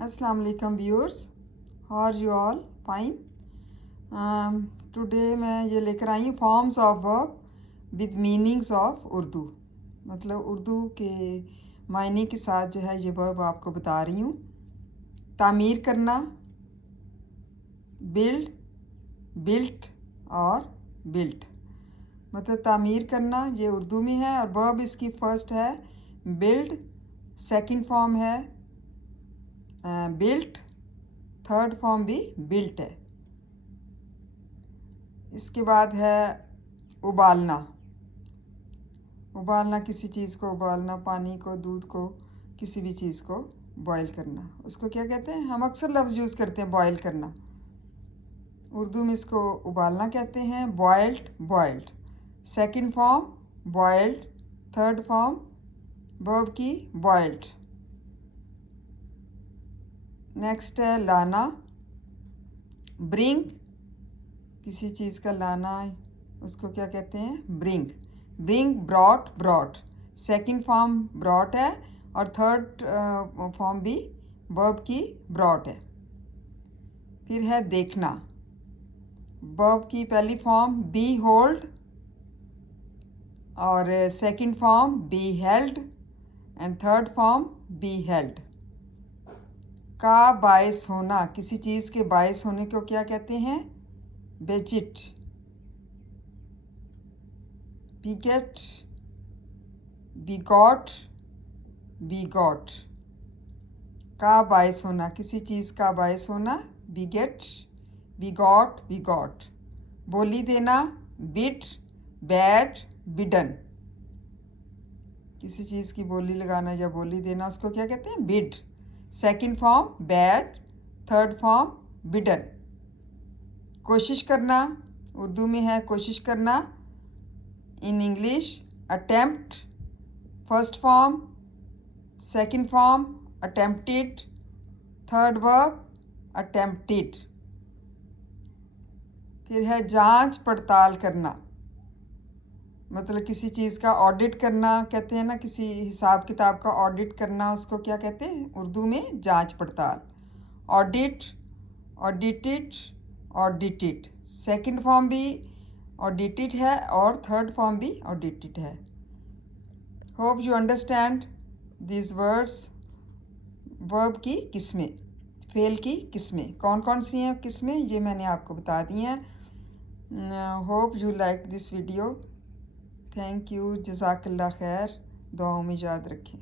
Assalamu alaikum viewers, how are you all? Fine. Today मैं ये लेकर आई हूँ forms of verb with meanings of Urdu. मतलब उर्दू के मायने के साथ जो है ये वर्ब आपको बता रही हूँ। तामीर करना, बिल्ड, बिल्ट और बिल्ट। मतलब तामीर करना ये उर्दू में है और वर्ब इसकी फर्स्ट है बिल्ड, सेकंड फॉर्म है बिल्ट, थर्ड फॉर्म भी बिल्ट है। इसके बाद है उबालना। उबालना किसी चीज़ को उबालना, पानी को, दूध को, किसी भी चीज़ को बॉयल करना, उसको क्या कहते हैं? हम अक्सर लफ्ज़ यूज़ करते हैं बॉयल करना। उर्दू में इसको उबालना कहते हैं, boiled, boiled. Second form boiled, third form verb की बॉयल्ड। नेक्स्ट है लाना, ब्रिंग, किसी चीज़ का लाना, उसको क्या कहते हैं? Bring. Bring, brought, brought. Second form brought है और थर्ड फॉर्म भी वर्ब की ब्रॉट है। फिर है देखना। वर्ब की पहली फॉर्म बी होल्ड और second form be held and third form be held. का बायस होना, किसी चीज़ के बायस होने को क्या कहते हैं? बेजिट, बिगेट, बिगॉट, बिगॉट। का बायस होना, किसी चीज़ का बायस होना, बिगेट, बिगॉट, बिगॉट। बोली देना, बिड, बैड, बिडन। किसी चीज़ की बोली लगाना या बोली देना उसको क्या कहते हैं? Bid. Second form bad, third form बिडन। कोशिश करना, उर्दू में है कोशिश करना। In English attempt, first form, second form attempted, third verb attempted. फिर है जांच पड़ताल करना। मतलब किसी चीज़ का ऑडिट करना कहते हैं ना, किसी हिसाब किताब का ऑडिट करना, उसको क्या कहते हैं उर्दू में? जांच पड़ताल। Audit, audited, audited. Second form भी ऑडिटेड है और थर्ड फॉर्म भी ऑडिटेड है। Hope you understand this words. Verb की किस्में, फेल की किस्में कौन कौन सी हैं किस्में, ये मैंने आपको बता दी हैं। Hope you like this video. Thank you, जज़ाकल्लाह खैर। दुआओं में याद रखें।